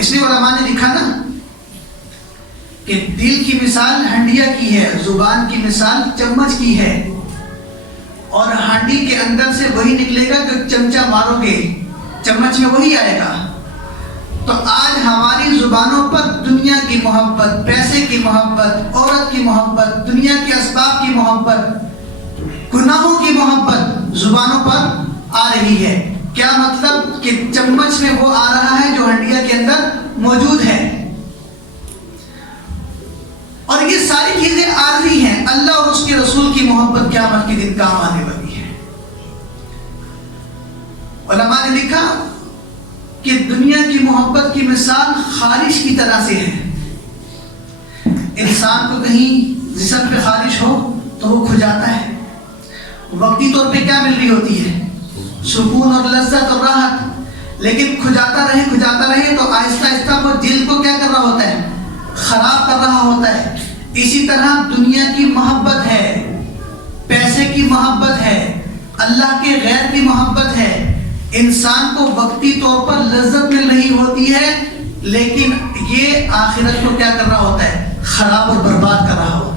اس لیے علماء نے لکھا نا کہ دل کی مثال ہنڈیا کی ہے، زبان کی مثال چمچ کی ہے، اور ہانڈی کے اندر سے وہی نکلے گا جو چمچہ مارو گے، چمچ میں وہی آئے گا۔ تو آج ہماری زبانوں پر دنیا کی محبت، پیسے کی محبت، عورت کی محبت، دنیا کے اسباب کی محبت، گناہوں کی محبت زبانوں پر آ رہی ہے۔ کیا مطلب کہ چمچ میں وہ آ رہا ہے جو ہنڈیا کے اندر موجود ہے، اور یہ ساری چیزیں عارضی ہیں۔ اللہ اور اس کے رسول کی محبت قیامت کے دن کام آنے والی ہے۔ علماء نے لکھا کہ دنیا کی محبت کی مثال خارش کی طرح سے ہے۔ انسان کو کہیں جسم پہ خارش ہو تو وہ کھجاتا ہے، وقتی طور پہ کیا مل رہی ہوتی ہے؟ سکون اور لذت اور راحت، لیکن کھجاتا رہے تو آہستہ آہستہ وہ جلد کو کیا کر رہا ہوتا ہے؟ خراب کر رہا ہوتا ہے۔ اسی طرح دنیا کی محبت ہے، پیسے کی محبت ہے، اللہ کے غیر کی محبت ہے، انسان کو وقتی طور پر لذت مل رہی ہوتی ہے، لیکن یہ آخرت کو کیا کر رہا ہوتا ہے؟ خراب اور برباد کر رہا ہوتا ہے۔